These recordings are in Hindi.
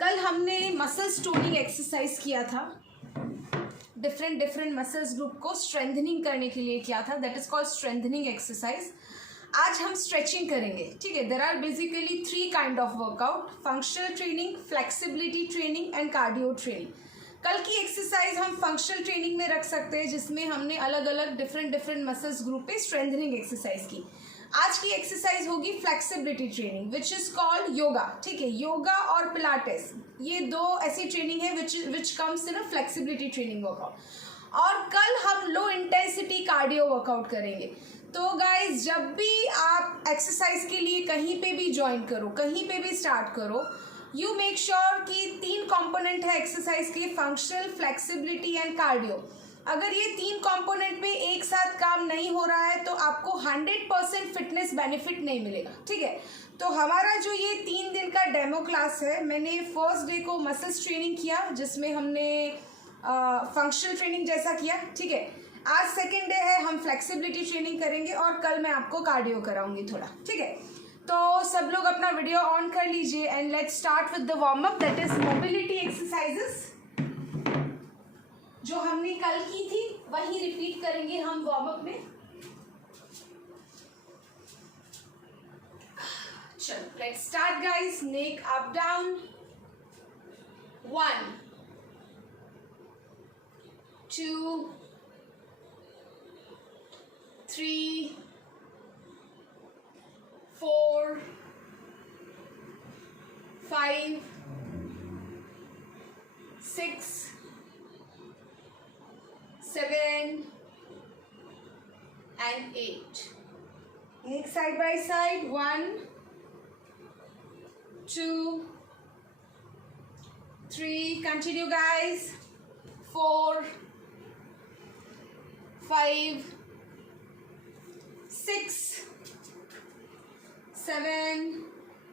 कल हमने मसल टोनिंग एक्सरसाइज किया था, डिफरेंट मसल्स ग्रुप को स्ट्रेंथनिंग करने के लिए किया था, that is called strengthening exercise. आज हम स्ट्रेचिंग करेंगे, ठीक है। There are basically 3 kind of workout, functional training, flexibility training and cardio training. कल की एक्सरसाइज हम फंक्शनल ट्रेनिंग में रख सकते हैं, जिसमें हमने अलग अलग डिफरेंट मसल्स ग्रुप पे स्ट्रेंथनिंग एक्सरसाइज की। आज की एक्सरसाइज होगी flexibility training which is called yoga, ठीक है। योगा और पिलाटेस ये 2 ऐसी ट्रेनिंग है which comes in a flexibility training workout. और कल हम लो इंटेंसिटी कार्डियो वर्कआउट करेंगे। तो गाइज, जब भी आप एक्सरसाइज के लिए कहीं पे भी ज्वाइन करो, कहीं पे भी स्टार्ट करो, यू मेक श्योर कि 3 कंपोनेंट है एक्सरसाइज के, फंक्शनल, फ्लेक्सिबिलिटी एंड कार्डियो। अगर ये 3 कंपोनेंट में एक साथ काम नहीं हो रहा है तो आपको 100% फिटनेस बेनिफिट नहीं मिलेगा, ठीक है। तो हमारा जो ये 3 दिन का डेमो क्लास है, मैंने फर्स्ट डे को मसल्स ट्रेनिंग किया, जिसमें हमने फंक्शनल ट्रेनिंग जैसा किया, ठीक है। आज सेकेंड डे है, हम फ्लेक्सिबिलिटी ट्रेनिंग करेंगे और कल मैं आपको कार्डियो कराऊंगी थोड़ा, ठीक है। तो सब लोग अपना वीडियो ऑन कर लीजिए and let's start with the warm up, that is mobility exercises. जो हमने कल की थी वही रिपीट करेंगे हम वार्म अप में। चलो let's start guys. Neck up down, 1 2 3 4 5 6 7 and 8. Next, side by side, 1 2 3, continue guys, 4 5 6 7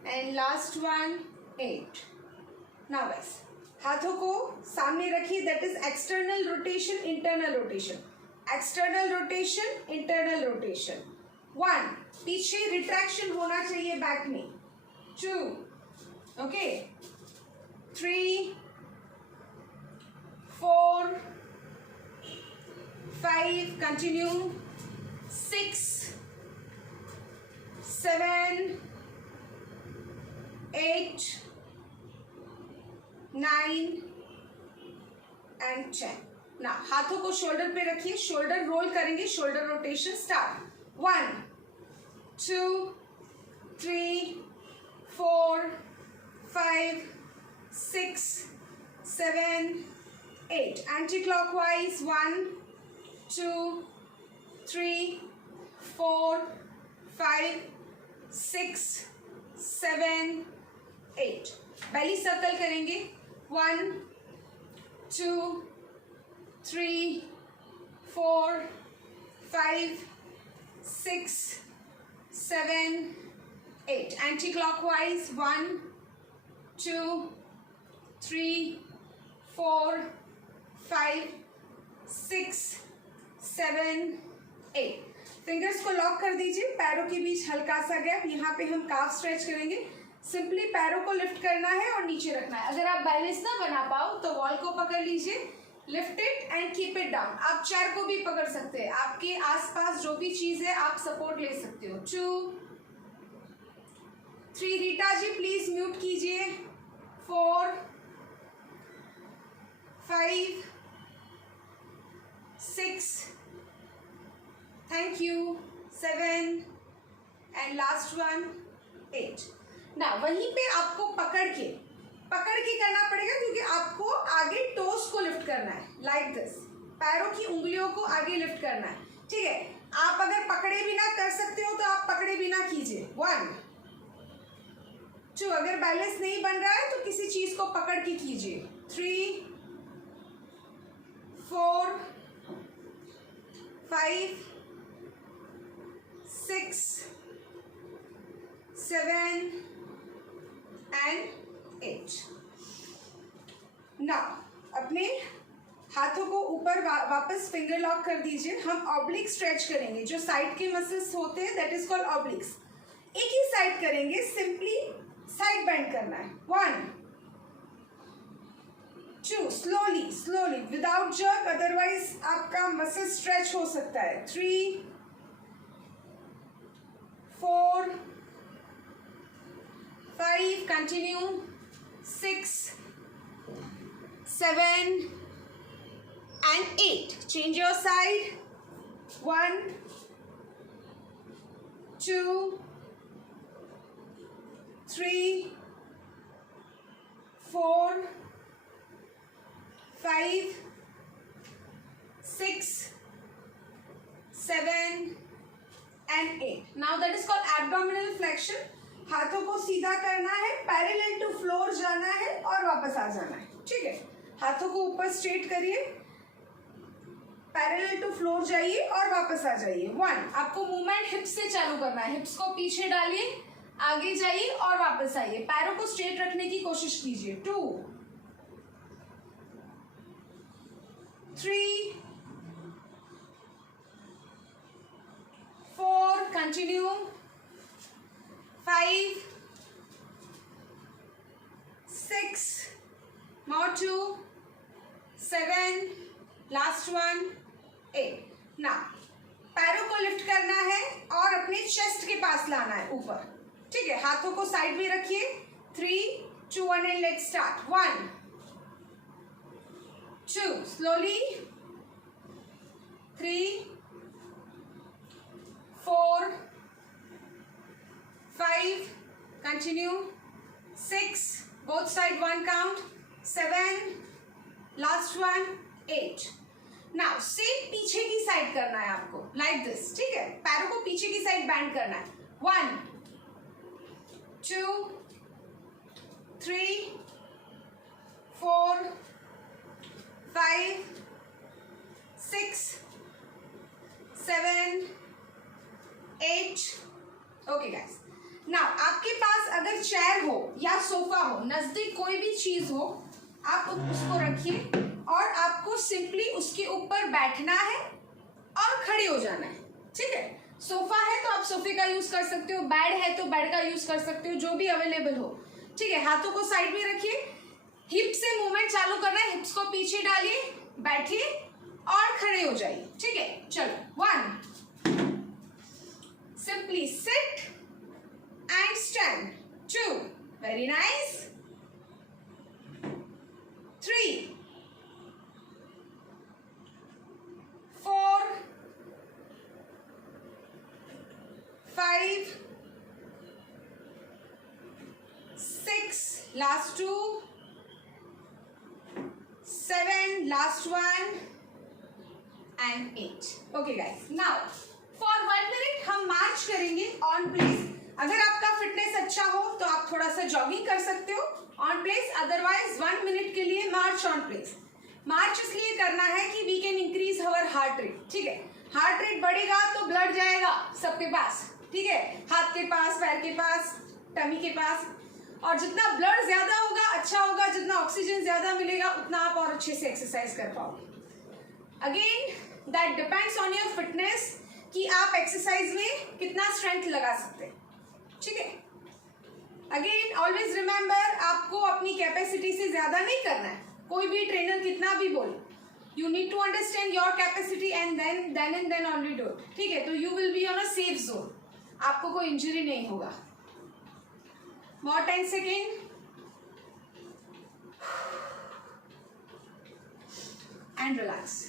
and last one 8. Now guys, हाथों को सामने रखिए, that is external rotation, internal rotation, external rotation, internal rotation. 1, पीछे रिट्रैक्शन होना चाहिए बैक में, 2, ओके, 3 4 5, कंटिन्यू, 6 7 8 9 and 10। ना हाथों को शोल्डर पे रखिए, शोल्डर रोल करेंगे, shoulder rotation start, 1 2 3 4 5 6 7 8, anti clockwise, 1 2 3 4 5 6 7 8। बेली सर्कल करेंगे, 1 2 3 4 5 6 7 8, एंटी क्लॉकवाइज, 1 2 3 4 5 6 7 8। फिंगर्स को लॉक कर दीजिए, पैरों के बीच हल्का सा गैप, यहाँ पे हम काफ स्ट्रेच करेंगे। सिंपली पैरों को लिफ्ट करना है और नीचे रखना है। अगर आप बैलेंस ना बना पाओ तो वॉल को पकड़ लीजिए, lift it and keep it down. आप चेयर को भी पकड़ सकते हैं, आपके आसपास जो भी चीज है आप सपोर्ट ले सकते हो। 2 3, रीटा जी प्लीज म्यूट कीजिए, 4 5 6, thank you, 7 and last one 8। ना वहीं पे आपको पकड़ के करना पड़ेगा, क्योंकि आपको आगे टोस को लिफ्ट करना है, लाइक दिस, पैरों की उंगलियों को आगे लिफ्ट करना है, ठीक है। आप अगर पकड़े बिना कर सकते हो तो आप पकड़े बिना कीजिए, 1 2, अगर बैलेंस नहीं बन रहा है तो किसी चीज को पकड़ के कीजिए, 3 4 5 6 7 and 8। नाउ अपने हाथों को ऊपर वापस फिंगर लॉक कर दीजिए। हम ऑब्लिक स्ट्रेच करेंगे, जो साइड के मसल्स होते हैं दैट इज कॉल्ड ऑब्लिक्स। एक ही साइड करेंगे, सिंपली साइड बेंड करना है, 1 2 slowly slowly without jerk, otherwise आपका मसल स्ट्रेच हो सकता है. 3 4 5 continue. 6 7 and 8. Change your side. 1 2 3 4 5 6 7 and 8. Now that is called abdominal flexion. हाथों को सीधा करना है, पैरेलल टू फ्लोर जाना है और वापस आ जाना है. ठीक है, हाथों को ऊपर स्ट्रेट करिए, पैरेलल टू फ्लोर जाइए और वापस आ जाइए. 1. आपको मूवमेंट हिप्स से चालू करना है. हिप्स को पीछे डालिए, आगे जाइए और वापस आइए. पैरों को स्ट्रेट रखने की कोशिश कीजिए. 2 3 4 continue. 5 6 more 2 7 last one 8. now पैरों को लिफ्ट करना है और अपने चेस्ट के पास लाना है ऊपर. ठीक है, हाथों को साइड में रखिए. 3 2 1 and let's start. 1 2 slowly. 3 4 5 continue. 6 both side 1 count. 7 last one 8. now same पीछे की साइड करना है आपको, लाइक दिस. ठीक है, पैरों को पीछे की साइड बैंड करना है. 1 2 3 4 5 6 7 8. ओके गाइस, नाउ आपके पास अगर चेयर हो या सोफा हो, नजदीक कोई भी चीज हो, आप उसको रखिए और आपको सिंपली उसके ऊपर बैठना है और खड़े हो जाना है. ठीक है, सोफा है तो आप सोफे का यूज कर सकते हो, बेड है तो बेड का यूज कर सकते हो, जो भी अवेलेबल हो. ठीक है, हाथों को साइड में रखिए, हिप से मूवमेंट चालू करना है. हिप्स को पीछे डालिए, बैठिए और खड़े हो जाइए. ठीक है, चलो. 1 simply seat and stand. 2 very nice. 3 4 5 6 last 2 7 last one and 8. okay guys, now for 1 minute हम मार्च करेंगे ऑन प्लेस. अगर आपका फिटनेस अच्छा हो तो आप थोड़ा सा जॉगिंग कर सकते हो ऑन प्लेस, अदरवाइज 1 मिनट के लिए मार्च ऑन प्लेस. मार्च इसलिए करना है कि we can increase our heart rate. ठीक है, हार्ट रेट बढ़ेगा तो ब्लड जाएगा सबके पास. ठीक है, हाथ के पास, पैर के पास, टमी के पास, और जितना ब्लड ज्यादा होगा अच्छा होगा, जितना ऑक्सीजन ज्यादा मिलेगा उतना आप और अच्छे से एक्सरसाइज कर पाओगे. Again that depends on your fitness कि आप एक्सरसाइज में कितना स्ट्रेंथ लगा सकते हैं. ठीक है, अगेन ऑलवेज रिमेंबर, आपको अपनी कैपेसिटी से ज्यादा नहीं करना है. कोई भी ट्रेनर कितना भी बोले, you need to understand your capacity and then only do it. ठीक है, तो you will be on a safe zone, आपको कोई इंजरी नहीं होगा. More 10 second. And relax.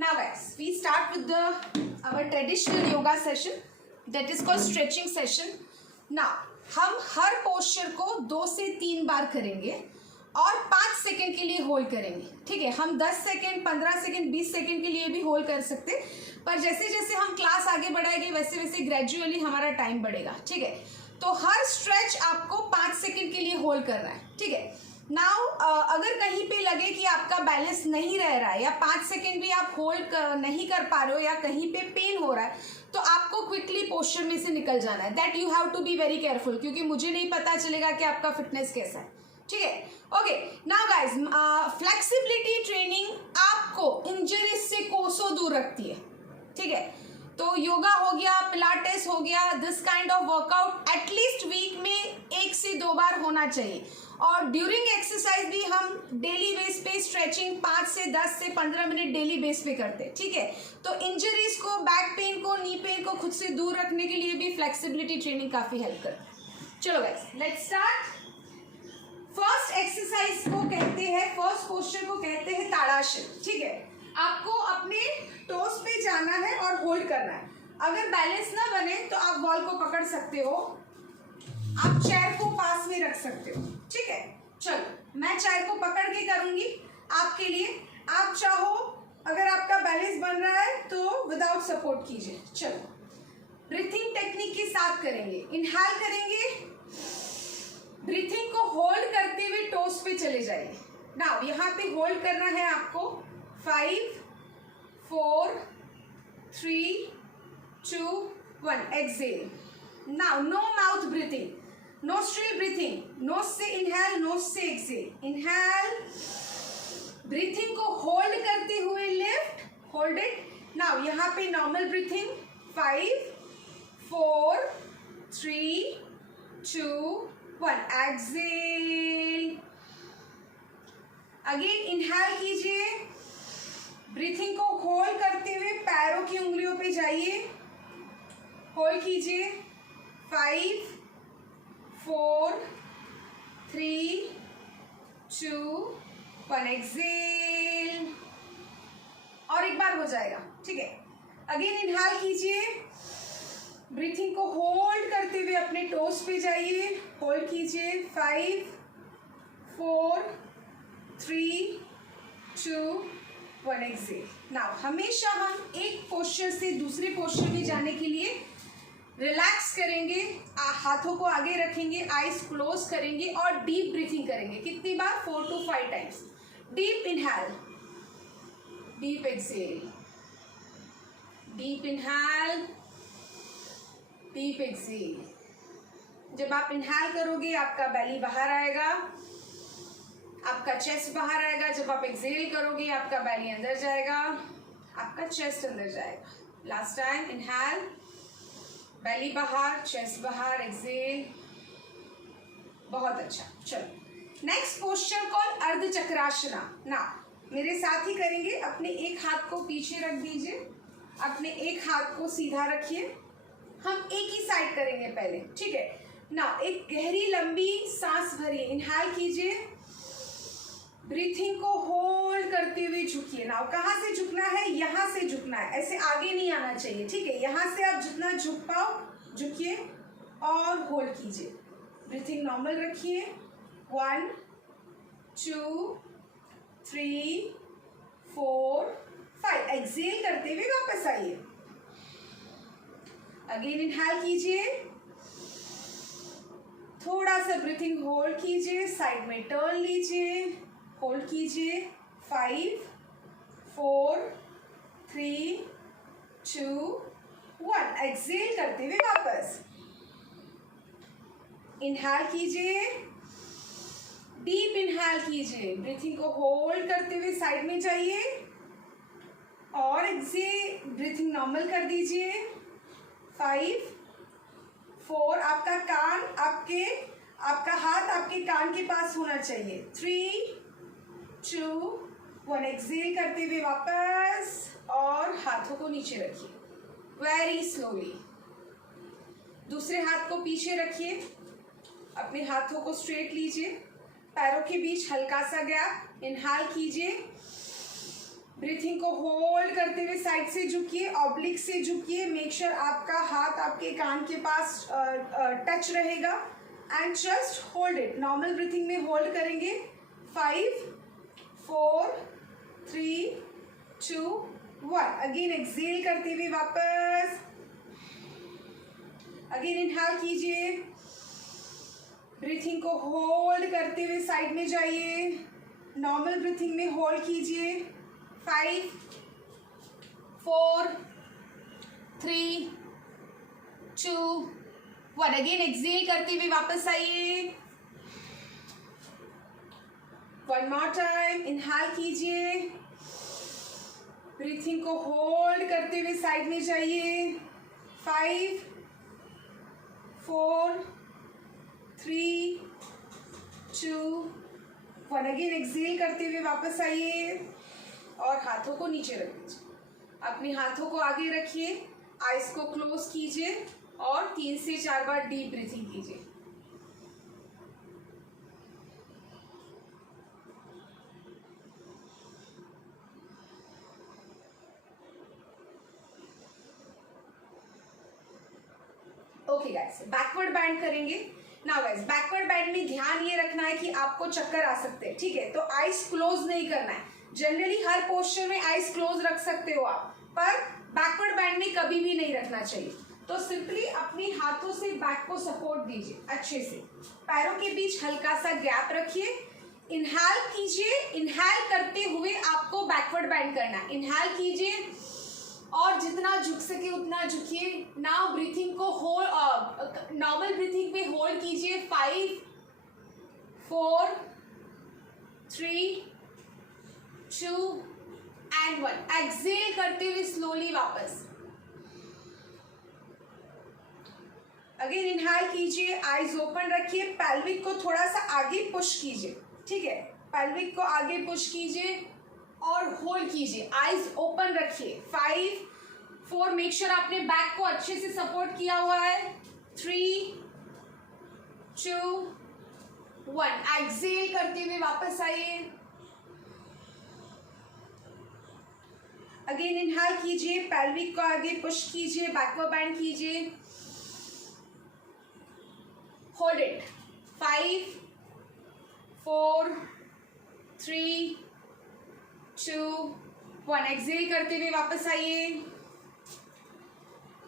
now guys, we start with our traditional yoga session that is called stretching session. now हम हर पोस्चर को 2 से 3 बार करेंगे और 5 सेकेंड के लिए होल्ड करेंगे. ठीक है, हम 10 सेकेंड 15 सेकेंड 20 सेकेंड के लिए भी होल्ड कर सकते, पर जैसे जैसे हम क्लास आगे बढ़ाएंगे वैसे वैसे ग्रेजुअली हमारा टाइम बढ़ेगा. ठीक है, तो हर स्ट्रेच आपको 5 सेकेंड के लिए होल्ड करना है. ठीक है, नाउ अगर कहीं पे लगे कि आपका बैलेंस नहीं रह रहा है या 5 सेकेंड भी आप होल्ड नहीं कर पा रहे हो या कहीं पे पेन हो रहा है, तो आपको क्विकली पोस्चर में से निकल जाना है. That you have to be very careful, क्योंकि मुझे नहीं पता चलेगा कि आपका फिटनेस कैसा है. ठीक है, okay. Now guys, flexibility training आपको इंजरीज से कोसों दूर रखती है. ठीक है, तो योगा हो गया, पिलाटेस हो गया, this kind of workout at least week में 1 से 2 बार होना चाहिए. और ड्यूरिंग एक्सरसाइज भी हम डेली बेस पे स्ट्रेचिंग 5 से 10 से 15 मिनट डेली बेस पे करते हैं, ठीक है। तो इंजरीज को, बैक पेन को, नी पेन को खुद से दूर रखने के लिए भी फ्लेक्सिबिलिटी ट्रेनिंग काफ़ी हेल्प करती है। चलो guys, let's start. First exercise को कहते हैं, फर्स्ट पोस्चर को कहते हैं ताड़ासन, ठीक है। आपको अपने टोस पे जाना है और होल्ड करना है। अगर बैलेंस ना बने तो आप बॉल को पकड़ सकते हो, आप चेयर को पास में रख सकते हो, ठीक है। चलो मैं चेयर को पकड़ के करूंगी आपके लिए, आप चाहो अगर आपका बैलेंस बन रहा है तो विदाउट सपोर्ट कीजिए। चलो ब्रीथिंग टेक्निक के साथ करेंगे। इनहेल करेंगे, ब्रीथिंग को होल्ड करते हुए टोस पे चले जाइए। नाउ यहाँ पे होल्ड करना है आपको 5 4 3 2 1 exhale. Now no mouth breathing, nostril breathing, nose से inhale, nose से exhale। inhale, breathing को hold करते हुए lift, hold it। now यहाँ पे normal breathing 5 4 3 2 1 exhale। again inhale कीजिए, breathing को hold करते हुए पैरों की उंगलियों पे जाइए, hold कीजिए 5 4 3 2 1 एक्सेल। और एक बार हो जाएगा, ठीक है। अगेन इनहेल कीजिए, ब्रीथिंग को होल्ड करते हुए अपने टोस पे जाइए, होल्ड कीजिए 5 4 3 2 1 एक्सेल। नाउ हमेशा हम एक पोस्चर से दूसरे पोस्चर में जाने के लिए रिलैक्स करेंगे, हाथों को आगे रखेंगे, आईज क्लोज करेंगे और डीप ब्रीथिंग करेंगे। कितनी बार? 4 to 5 times. Deep inhale, deep exhale, deep inhale, deep exhale. जब आप इनहेल करोगे आपका बेली बाहर आएगा, आपका चेस्ट बाहर आएगा। जब आप एक्सेल करोगे आपका बेली अंदर जाएगा, आपका चेस्ट अंदर जाएगा। लास्ट टाइम इनहेल, बेली बाहर, चेस्ट बाहर, एक्सेल। बहुत अच्छा। चलो नेक्स्ट पोस्चर कॉल अर्ध चक्रासना। ना मेरे साथ ही करेंगे। अपने एक हाथ को पीछे रख दीजिए, अपने एक हाथ को सीधा रखिए। हम एक ही साइड करेंगे पहले, ठीक है ना। एक गहरी लंबी सांस भरिए, इनहेल कीजिए, ब्रीथिंग को होल्ड करते हुए झुकिए। ना कहाँ से झुकना है? यहाँ से झुकना है, ऐसे आगे नहीं आना चाहिए, ठीक है। यहाँ से आप जितना झुक पाओ झुकिए और होल्ड कीजिए। ब्रीथिंग नॉर्मल रखिए। 1 2 3 4 5 एक्सेल करते हुए वापस आइए। अगेन इनहेल कीजिए, थोड़ा सा ब्रीथिंग होल्ड कीजिए, साइड में टर्न लीजिए, होल्ड कीजिए। 5 4 3 2 1 एक्सेल करते हुए वापस। इनहेल कीजिए, डीप इनहेल कीजिए, ब्रीथिंग को होल्ड करते हुए साइड में जाइए और एक्सेल, ब्रीथिंग नॉर्मल कर दीजिए। 5 4, आपका कान आपका हाथ आपके कान के पास होना चाहिए। 3 2 1 एक्सेल करते हुए वापस और हाथों को नीचे रखिए वेरी स्लोली। दूसरे हाथ को पीछे रखिए, अपने हाथों को स्ट्रेट लीजिए, पैरों के बीच हल्का सा गैप। इनहेल कीजिए, ब्रीथिंग को होल्ड करते हुए साइड से झुकिए, ऑब्लिक से झुकिए। मेक श्योर आपका हाथ आपके कान के पास टच रहेगा and just hold it. Normal breathing में होल्ड करेंगे। 5 4 3 2 1 अगेन एक्सेल करते हुए वापस। अगेन इनहेल कीजिए, ब्रीथिंग को होल्ड करते हुए साइड में जाइए, नॉर्मल ब्रीथिंग में होल्ड कीजिए। 5 4 3 2 1 अगेन एक्सेल करते हुए वापस आइए। वन मोर टाइम, इनहेल कीजिए, ब्रीथिंग को होल्ड करते हुए साइड में जाइए। 5 4 3 2 1 अगेन एक्सेल करते हुए वापस आइए और हाथों को नीचे रख दीजिए। अपने हाथों को आगे रखिए, आइज को क्लोज कीजिए और 3 से 4 बार डीप ब्रीथिंग कीजिए। ओके गाइस, बैकवर्ड बैंड करेंगे। नाउ गाइस, बैकवर्ड बैंड में ध्यान ये रखना है कि आपको चक्कर आ सकते हैं, ठीक है? तो आइज क्लोज नहीं करना है। जनरली हर पोस्चर में आइज क्लोज रख सकते हो आप, पर बैकवर्ड बैंड में कभी भी नहीं रखना चाहिए। तो सिंपली अपने हाथों से बैक को सपोर्ट दीजिए अच्छे से। पैरों के बीच हल्का सा गैप रखिए। इनहेल कीजिए, इनहेल करते हुए आपको बैकवर्ड बैंड करना है। इनहेल कीजिए और जितना झुक सके उतना झुकिए। नाउ ब्रीथिंग को होल्ड, नॉर्मल ब्रीथिंग पे होल्ड कीजिए। 5 4 3 2 एंड 1। एक्सेल करते हुए स्लोली वापस। अगेन इनहेल कीजिए, आईज ओपन रखिए, पेल्विक को थोड़ा सा आगे पुश कीजिए, ठीक है? पेल्विक को आगे पुश कीजिए और होल्ड कीजिए, आईज ओपन रखिए। 5 4, मेक श्योर आपने बैक को अच्छे से सपोर्ट किया हुआ है। 3 2 1, एक्सेल करते हुए वापस आइए। अगेन इनहेल कीजिए, पेल्विक को आगे पुश कीजिए, बैकवर्ड बैंड कीजिए, होल्ड इट। 5 4 3 2 1, एक्सेल करते हुए वापस आइए।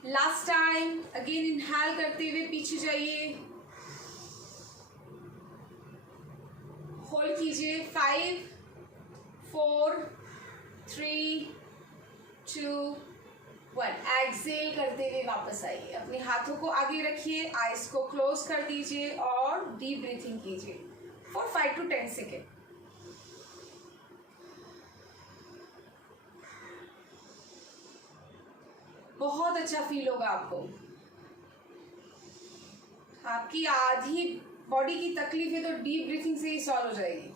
लास्ट टाइम, अगेन इनहेल करते हुए पीछे जाइए, होल्ड कीजिए। 5 4 3 2 1, एक्सेल करते हुए वापस आइए। अपने हाथों को आगे रखिए, आईज को क्लोज कर दीजिए और डीप ब्रीथिंग कीजिए फॉर 5 to 10 सेकेंड। बहुत अच्छा फील होगा आपको। आपकी आधी बॉडी की तकलीफ है तो डीप ब्रीथिंग से ही सॉल्व हो जाएगी।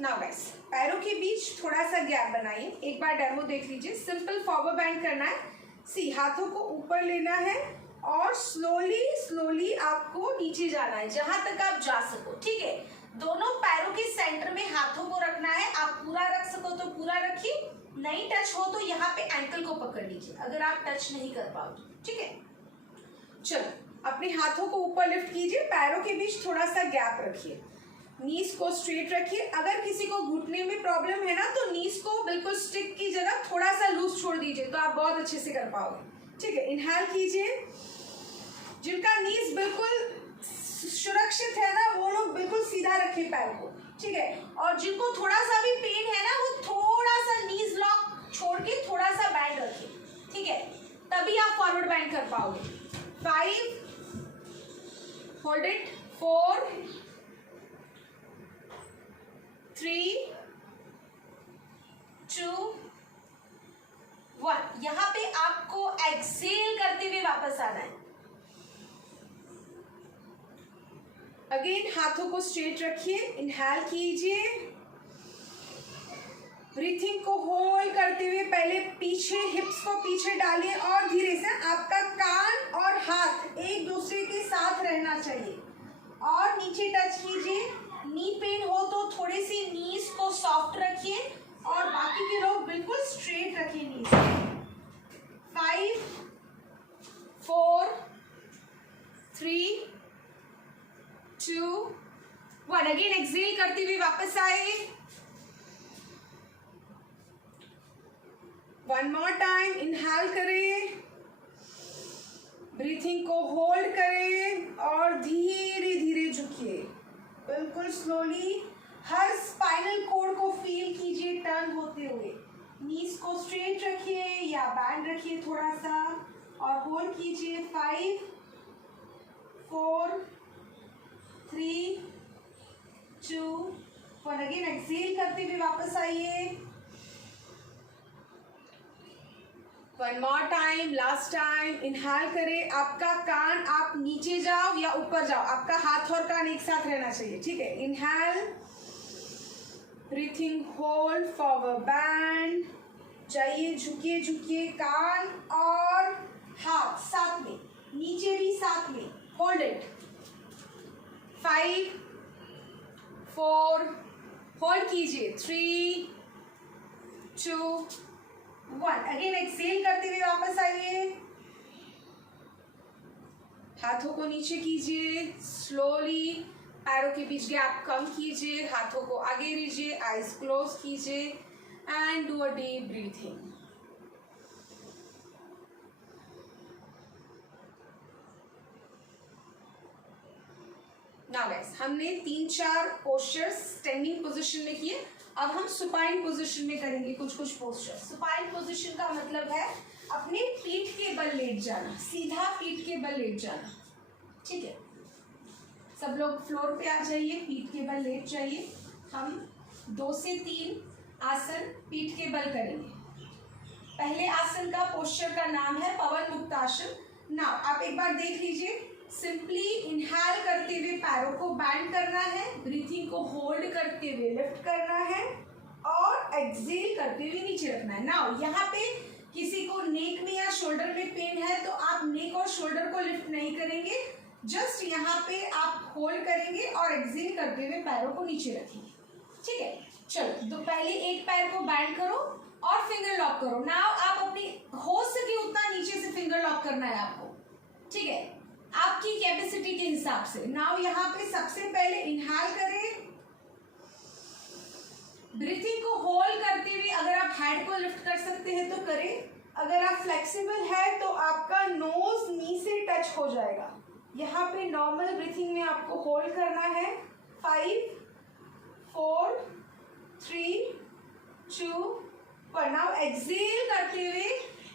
नाउ गाइस, पैरों के बीच थोड़ा सा गैप बनाइए। एक बार डेमो देख लीजिए। सिंपल फॉरवर्ड बैंड करना है। सी, हाथों को ऊपर लेना है और स्लोली स्लोली आपको नीचे जाना है जहां तक आप जा सको, ठीक है? दोनों पैरों के सेंटर में हाथों को रखना है। आप पूरा रख सको तो पूरा रखिए, नहीं टच हो तो यहाँ पे एंकल को पकड़ लीजिए अगर आप टच नहीं कर पाओ, ठीक है? चलो, अपने हाथों को ऊपर लिफ्ट कीजिए, पैरों के बीच थोड़ा सा गैप रखिए, नीज को स्ट्रेट रखिए। अगर किसी को घुटने में प्रॉब्लम है ना तो नीज को बिल्कुल स्टिक की जगह थोड़ा सा लूज छोड़ दीजिए तो आप बहुत अच्छे से कर पाओगे, ठीक है? इनहेल कीजिए। जिनका नीज बिल्कुल सुरक्षित है ना वो लोग बिल्कुल सीधा रखें पैर को, ठीक है? और जिनको थोड़ा सा भी पेन है ना वो थोड़ा सा नीज लॉक छोड़ के थोड़ा सा बैंड रखें, ठीक है? तभी आप फॉरवर्ड बैंड कर पाओगे। 5, होल्ड इट। 4 3 2 1, यहाँ पे आपको एक्सेल करते हुए वापस आना है। अगेन हाथों को स्ट्रेट रखिए, इनहेल कीजिए, ब्रीथिंग को होल्ड करते हुए पहले पीछे हिप्स को पीछे डालिए और धीरे से आपका कान और हाथ एक दूसरे के साथ रहना चाहिए और नीचे टच कीजिए। नी पेन हो तो थोड़ी सी नीज को सॉफ्ट रखिए और बाकी के लोग बिल्कुल स्ट्रेट रखिए नीज। 5 4 3 2 1, अगेन एक्सेल करते हुए वापस आए। वन मोर टाइम, इनहेल करें, ब्रीथिंग को होल्ड करें और धीरे धीरे झुकिए, बिल्कुल स्लोली। हर स्पाइनल कोड को फील कीजिए टर्न होते हुए। नीज को स्ट्रेट रखिए या बैंड रखिए थोड़ा सा और होल्ड कीजिए। 5 4 3 2 1, अगेन एक्सेल करते हुए वापस आइए। One more time, last time. Inhale करें. आपका कान आप नीचे जाओ या ऊपर जाओ, आपका हाथ और कान एक साथ रहना चाहिए. ठीक है. Inhale, breathing hold, forward band. जाइए, झुकिए झुकिए. कान और हाथ साथ में, नीचे भी साथ में. Hold it. 5 4, होल्ड कीजिए. 3 2 1. अगेन एक्सेल करते हुए वापस आइए. हाथों को नीचे कीजिए. स्लोली पैरों के बीच गैप कम कीजिए. हाथों को आगे लीजिए. आईज क्लोज कीजिए and do a deep breathing. Now guys, हमने 3-4 पोस्चर्स स्टैंडिंग पोजीशन में किए. अब हम सुपाइन पोजीशन में करेंगे कुछ पोस्चर. सुपाइन पोजीशन का मतलब है अपने पीठ के बल लेट जाना, सीधा पीठ के बल लेट जाना. ठीक है. सब लोग फ्लोर पे आ जाइए, पीठ के बल लेट जाइए. हम 2 से 3 आसन पीठ के बल करेंगे. पहले आसन का पोस्चर का नाम है पवन मुक्त आसन. नाउ आप एक बार देख लीजिए. सिंपली इनहेल करते हुए पैरों को बैंड करना है, ब्रीथिंग को होल्ड करते हुए लिफ्ट करना है और एक्सेल करते हुए नीचे रखना है. नाउ यहाँ पे किसी को नेक में या शोल्डर में पेन है तो आप नेक और शोल्डर को लिफ्ट नहीं करेंगे. जस्ट यहाँ पे आप होल्ड करेंगे और एक्सेल करते हुए पैरों को नीचे रखेंगे. ठीक है. चलो, तो पहले एक पैर को बैंड करो और फिंगर लॉक करो. नाउ आप अपनी हो सके उतना नीचे से फिंगर लॉक करना है आपको. ठीक है, आपकी कैपेसिटी के हिसाब से. नाउ यहाँ पे सबसे पहले इनहेल करें, ब्रीथिंग को होल्ड करते हुए अगर आप हेड को लिफ्ट कर सकते हैं तो करें. अगर आप फ्लेक्सिबल है तो आपका नोज नी से टच हो जाएगा. यहाँ पे नॉर्मल ब्रीथिंग में आपको होल्ड करना है. 5 4 3 2 1. नाउ एक्सेल करते हुए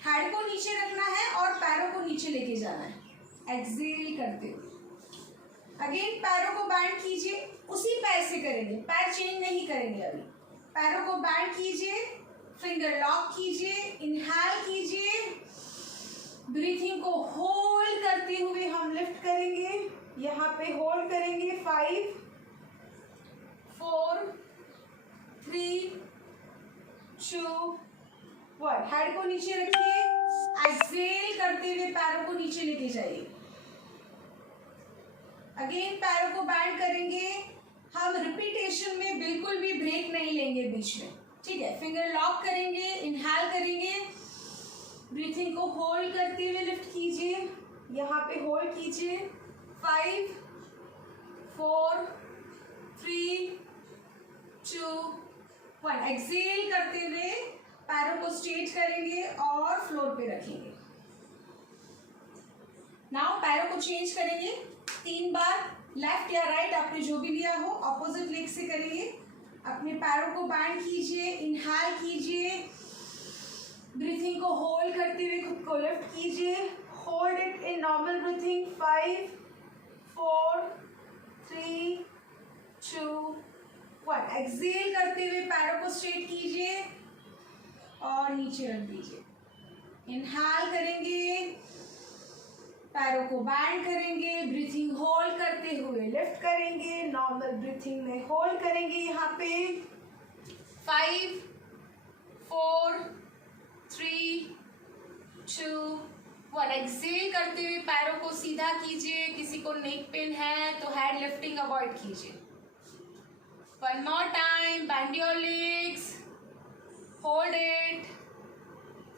हेड को नीचे रखना है और पैरों को नीचे लेके जाना है. एक्सेल करते हुए अगेन पैरों को बैंड कीजिए. उसी पैर से करेंगे, पैर चेंज नहीं करेंगे. अभी पैरों को बैंड कीजिए, फिंगर लॉक कीजिए, इनहेल कीजिए, ब्रीथिंग को होल्ड करते हुए हम लिफ्ट करेंगे. यहाँ पे होल्ड करेंगे. 5 4 3 2 1. हेड को नीचे रखिए. एक्सेल करते हुए पैरों को नीचे लेके जाइए. अगेन पैरों को बैंड करेंगे. हम रिपीटेशन में बिल्कुल भी ब्रेक नहीं लेंगे बीच में. ठीक है. फिंगर लॉक करेंगे, इनहेल करेंगे, ब्रीथिंग को होल्ड करते हुए लिफ्ट कीजिए. यहाँ पे होल्ड कीजिए. 5 4 3 2 1. एक्सेल करते हुए पैरों को स्ट्रेट करेंगे और फ्लोर पे रखेंगे. नाउ पैरों को चेंज करेंगे 3 बार. लेफ्ट या राइट आपने जो भी लिया हो, ऑपोजिट लेग से करेंगे. अपने पैरों को बैंड कीजिए, इनहेल कीजिए, ब्रीथिंग को होल्ड करते हुए खुद को लिफ्ट कीजिए. Hold it in normal breathing. 5 4 3 2 1. Exhale करते हुए पैरों को स्ट्रेट कीजिए और नीचे रख दीजिए. इनहेल करेंगे, पैरों को बैंड करेंगे, ब्रीथिंग होल्ड करते हुए लिफ्ट करेंगे. नॉर्मल ब्रीथिंग में होल्ड करेंगे. यहाँ पे 5 4 3 2 1. एक्सेल करते हुए पैरों को सीधा कीजिए. किसी को नेक पेन है तो हेड लिफ्टिंग अवॉइड कीजिए. One more time. Bend your legs, hold it.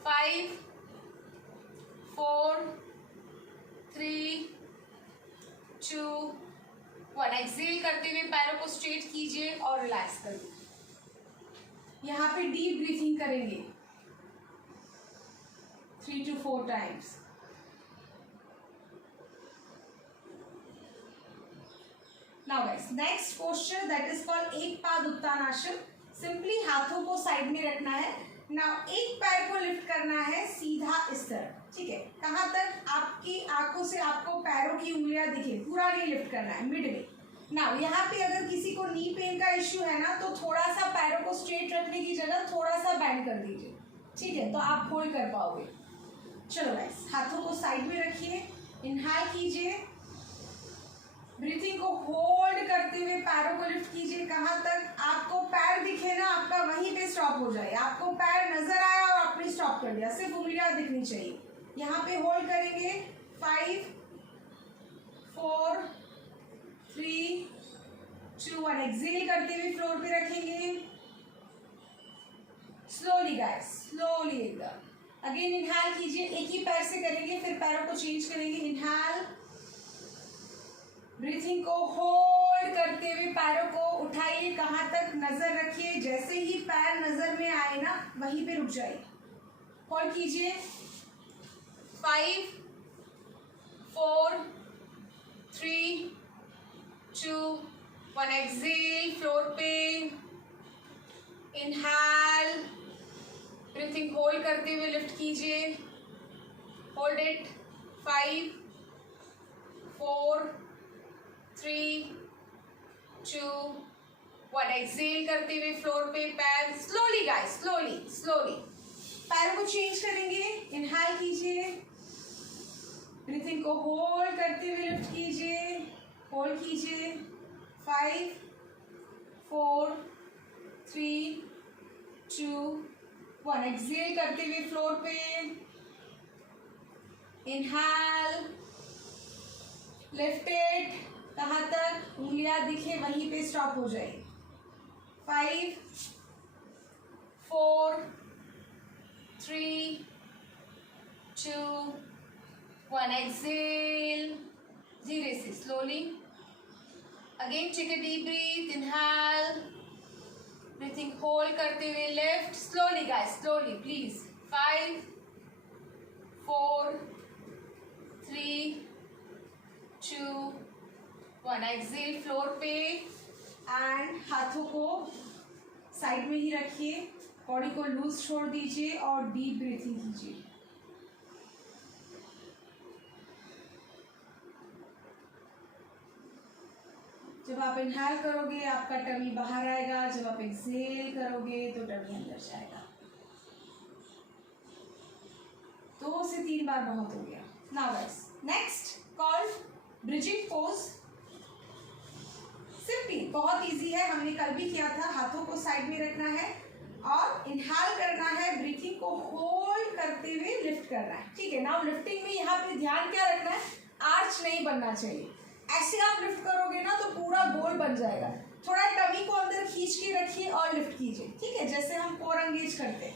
5 4 3 2 1. Exhale करते हुए पैरों को स्ट्रेट कीजिए और रिलैक्स कर दीजिए. यहाँ पे डीप ब्रीथिंग करेंगे 3 to 4 times. Now guys, next posture that is called एक पाद उत्तानासन. सिंपली हाथों को साइड में रखना है. नाउ एक पैर को लिफ्ट करना है सीधा इस तरह. ठीक है. कहाँ तक? आपकी आंखों से आपको पैरों की उंगलियां दिखे, पूरा नहीं लिफ्ट करना है, मिड में. नाउ यहाँ पे अगर किसी को नी पेन का इश्यू है ना तो थोड़ा सा पैरों को स्ट्रेट रखने की जगह थोड़ा सा बैंड कर दीजिए. ठीक है, तो आप होल्ड कर पाओगे. चलो गाइस, हाथों को साइड में रखिए, इनहेल कीजिए, ब्रीथिंग को होल्ड करते हुए पैरों को लिफ्ट कीजिए। कहाँ तक? आपको पैर दिखे ना, आपका वहीं पे स्टॉप हो जाए। आपको पैर नजर आया और आपने स्टॉप कर दिया, सिर्फ उंगलियां दिखनी चाहिए। यहाँ पे होल्ड करेंगे 5 4 3 2 1। एक्सेल करते हुए फ्लोर पे रखेंगे। स्लोली गाइस, स्लोली एकदम। अगेन इनहेल कीजिए, एक ही पैर से करेंगे, फिर पैरों को चेंज करेंगे। इनहेल, ब्रीथिंग को होल्ड करते हुए पैरों को उठाइए। कहाँ तक? नजर रखिए, जैसे ही पैर नजर में आए ना वहीं पे रुक जाइए। होल्ड कीजिए। 5 4 3 2 1। एक्सेल फ्लोर पे। इनहेल, ब्रीथिंग होल्ड करते हुए लिफ्ट कीजिए। Hold it. 5 4 3 2 1। एक्सेल करते हुए फ्लोर पे पैर स्लोली गाइस, स्लोली स्लोली पैरों को चेंज करेंगे। इनहेल कीजिए, ब्रीथिंग को होल्ड करते हुए लिफ्ट कीजिए। होल्ड कीजिए। 5 4 3 2 1। एक्सेल करते हुए फ्लोर पे। Inhale, lifted. कहाँ तक? उंगलियां दिखे वहीं पे स्टॉप हो जाए। 5 4 3 2 1। एक्सेल, धीरे से, slowly. Again take a deep breath. Inhale, breathing hold करते हुए lift. Slowly guys, slowly please. 5 4 3 2 1। Exhale floor पे एंड हाथों को साइड में ही रखिए, बॉडी को लूज छोड़ दीजिए और डीप ब्रीथिंग कीजिए। जब आप इनहेल करोगे आपका टमी बाहर आएगा, जब आप एक्सेल करोगे तो टमी अंदर जाएगा। 2 से 3 बार बहुत हो गया। Now guys, next called bridging pose. Simply बहुत इजी है, हमने कल भी किया था। हाथों को साइड में रखना है और इनहेल करना है, ब्रीथिंग को होल्ड करते हुए लिफ्ट करना है। ठीक है। नाउ लिफ्टिंग में यहाँ पे ध्यान क्या रखना है? आर्च नहीं बनना चाहिए। ऐसे आप लिफ्ट करोगे ना तो पूरा गोल बन जाएगा। थोड़ा टमी को अंदर खींच के रखिए और लिफ्ट कीजिए। ठीक है, जैसे हम कोर एंगेज करते हैं।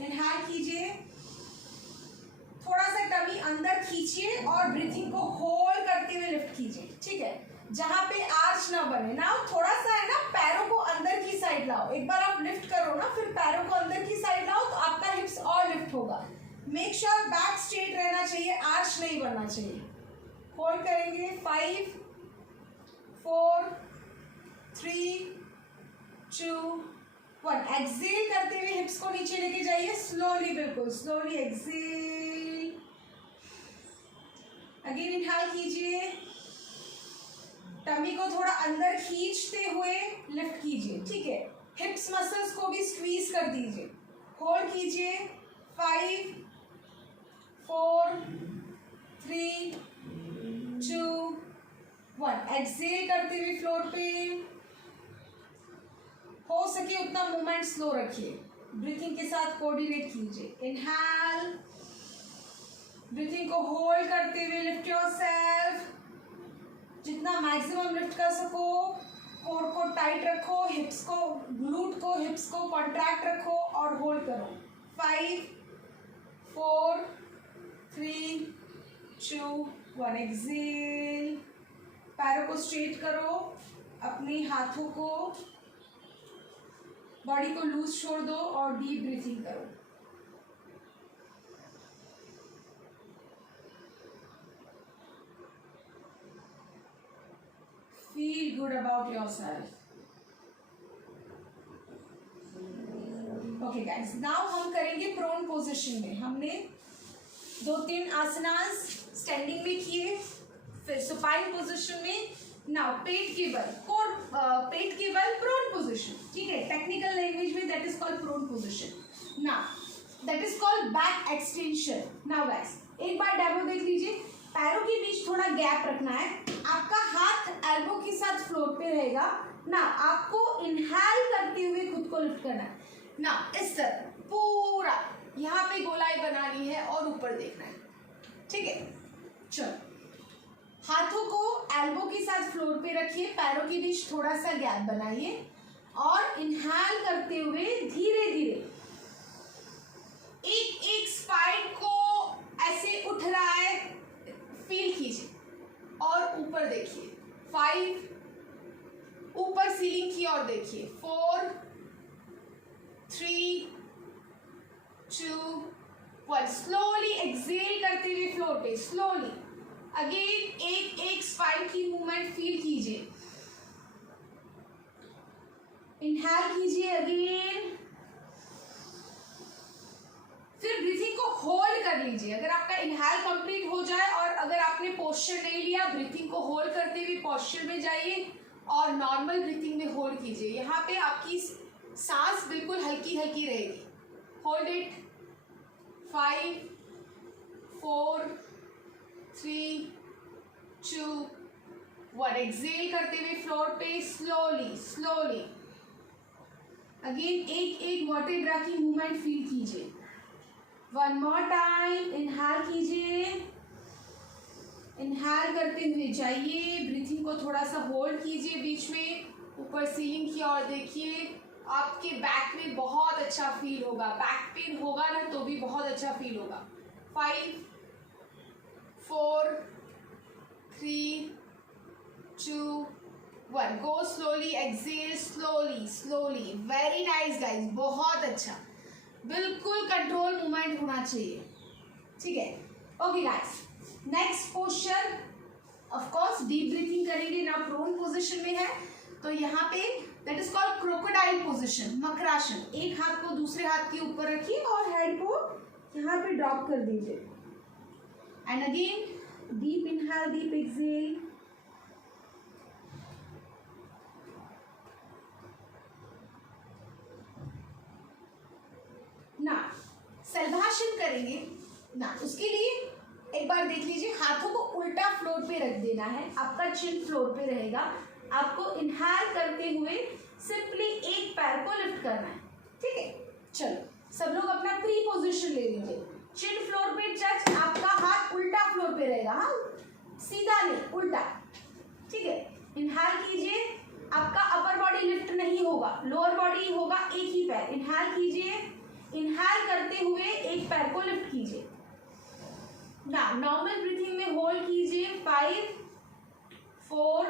इनहेल कीजिए, थोड़ा सा टमी अंदर खींचिए और ब्रीथिंग को होल्ड करते हुए लिफ्ट कीजिए। ठीक है, जहां पे आर्च ना बने ना, थोड़ा सा है ना, पैरों को अंदर की साइड लाओ। एक बार आप लिफ्ट करो ना, फिर पैरों को अंदर की साइड लाओ तो आपका हिप्स और लिफ्ट होगा। मेक श्योर बैक स्ट्रेट रहना चाहिए, आर्च नहीं बनना चाहिए। होल्ड करेंगे। 5 4 3 2 1। एक्सेल करते हुए हिप्स को नीचे लेके जाइए, स्लोली, बिल्कुल स्लोली। एक्सेल, अगेन इनहेल कीजिए, टमी को थोड़ा अंदर खींचते हुए लिफ्ट कीजिए। ठीक है, हिप्स मसल्स को भी स्क्वीज कर दीजिए। होल्ड कीजिए। 5 4 3 2 1। एक्सेल करते हुए फ्लोर पे। हो सके उतना मूवमेंट स्लो रखिए, ब्रीथिंग के साथ कोऑर्डिनेट कीजिए। इनहेल, ब्रीथिंग को होल्ड करते हुए लिफ्ट योरसेल्फ, जितना मैक्सिमम लिफ्ट कर सको। कोर को टाइट रखो, हिप्स को, ग्लूट को, हिप्स को कॉन्ट्रैक्ट रखो और होल्ड करो। 5 4 3 2 1। एक्सेल, पैरों को स्ट्रेट करो, अपने हाथों को, बॉडी को लूज छोड़ दो और डीप ब्रीथिंग करो। Feel good about yourself. Okay guys, now हम करेंगे प्रोन पोजीशन में। हमने 2-3 आसनास स्टैंडिंग में किए, फिर सुपाइन पोजीशन में। नाउ पेट के बल, कोर, पेट के बल प्रोन पोजीशन। ठीक है, टेक्निकल लैंग्वेज में that is called prone position. Now that is called back extension. Now guys एक बार डेमो देख लीजिए। पैरों के बीच थोड़ा गैप रखना है, आपका हाथ एल्बो के साथ फ्लोर पे रहेगा ना, आपको इनहेल करते हुए खुद को लिफ्ट करना है ना, इस तरह पूरा यहाँ पे गोलाई बनानी है और ऊपर देखना है, ठीक है। चलो हाथों को एल्बो के साथ फ्लोर पे रखिए, पैरों के बीच थोड़ा सा गैप बनाइए और इनहेल करते हुए धीरे धीरे एक एक स्पाइन को ऐसे उठ रहा है फील कीजिए और ऊपर देखिए। 5, ऊपर सीलिंग की ओर देखिए। 4, 3, 2, 1। स्लोली एक्सेल करते हुए फ्लोर पे, स्लोली अगेन एक एक स्पाइन की मूवमेंट फील कीजिए। इनहेल कीजिए अगेन, फिर ब्रीथिंग को होल्ड कर लीजिए। अगर आपका इनहेल कंप्लीट हो जाए और अगर आपने पोस्चर नहीं लिया, ब्रीथिंग को होल्ड करते हुए पोस्चर में जाइए और नॉर्मल ब्रीथिंग में होल्ड कीजिए। यहाँ पे आपकी सांस बिल्कुल हल्की हल्की रहेगी। Hold it. 5, 4, 3, 2, 1। एक्सेल करते हुए फ्लोर पे स्लोली स्लोली अगेन एक एक वर्टेब्रा की मूवमेंट फील कीजिए। 1 मोर टाइम। इनहेल कीजिए, इनहेल करते हुए जाइए, ब्रीथिंग को थोड़ा सा होल्ड कीजिए बीच में, ऊपर सीलिंग की ओर देखिए। आपके बैक में बहुत अच्छा फील होगा, बैक पेन होगा ना तो भी बहुत अच्छा फील होगा। 5, 4, 3, 2, 1। Go slowly, exhale slowly slowly. Very nice guys, बहुत अच्छा, बिल्कुल कंट्रोल मूवमेंट होना चाहिए, ठीक है। Okay guys, next posture of course deep breathing करेंगे ना, प्रोन पोजीशन में है तो यहाँ पे that is called crocodile position, makarasana. एक हाथ को दूसरे हाथ के ऊपर रखिए और हेड को यहाँ पे ड्रॉप कर दीजिए and again deep inhale, deep exhale. ना सलभासन करेंगे ना, उसके लिए एक बार देख लीजिए, हाथों को उल्टा फ्लोर पे रख देना है, आपका चिन फ्लोर पे रहेगा। आपको इनहेल करते हुए सिंपली एक पैर को लिफ्ट करना है, ठीक है। चलो सब लोग अपना प्री पोजीशन ले लीजिए। चिन फ्लोर पे टच, आपका हाथ उल्टा फ्लोर पे रहेगा, हाँ सीधा नहीं उल्टा, ठीक है। इनहेल कीजिए, आपका अपर बॉडी लिफ्ट नहीं होगा, लोअर बॉडी होगा, एक ही पैर। इनहेल कीजिए, इनहेल करते हुए एक पैर को लिफ्ट कीजिए ना, नॉर्मल ब्रीथिंग में होल्ड कीजिए। 5, 4,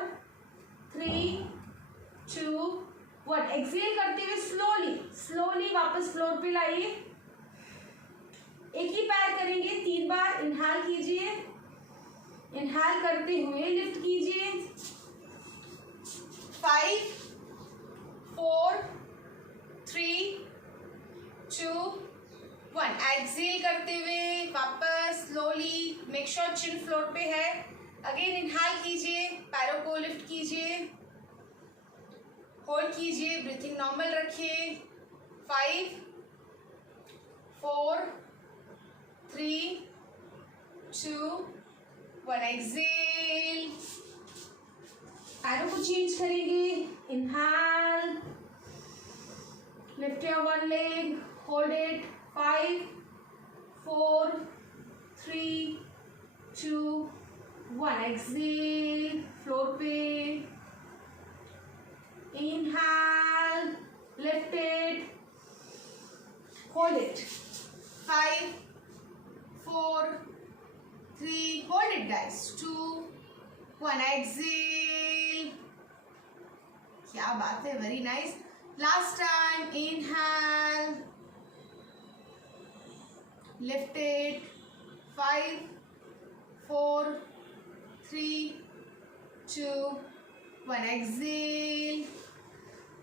3, 2, 1। एक्सेल करते हुए स्लोली स्लोली वापस फ्लोर पे लाइए, एक ही पैर करेंगे 3 बार। इनहेल कीजिए, इनहेल करते हुए लिफ्ट कीजिए। 5, 4, 3, 2, 1। एक्सेल करते हुए वापस स्लोली, मेक श्योर चिन फ्लोर पे है। अगेन इनहेल कीजिए, पैरों को लिफ्ट कीजिए, होल्ड कीजिए, ब्रीथिंग नॉर्मल रखिए। 5, 4, 3, 2, 1। एक्सेल, पैरों को चेंज करेंगे। Inhale, lift your one leg, hold it. 5, 4, 3, 2, 1। Exhale, floor पे। Inhale, lift it, hold it. 5, 4, 3, hold it guys. 2, 1. Exhale. क्या बात है, very nice. Last time, inhale, lift it. 5, 4, 3, 2, 1. Exhale.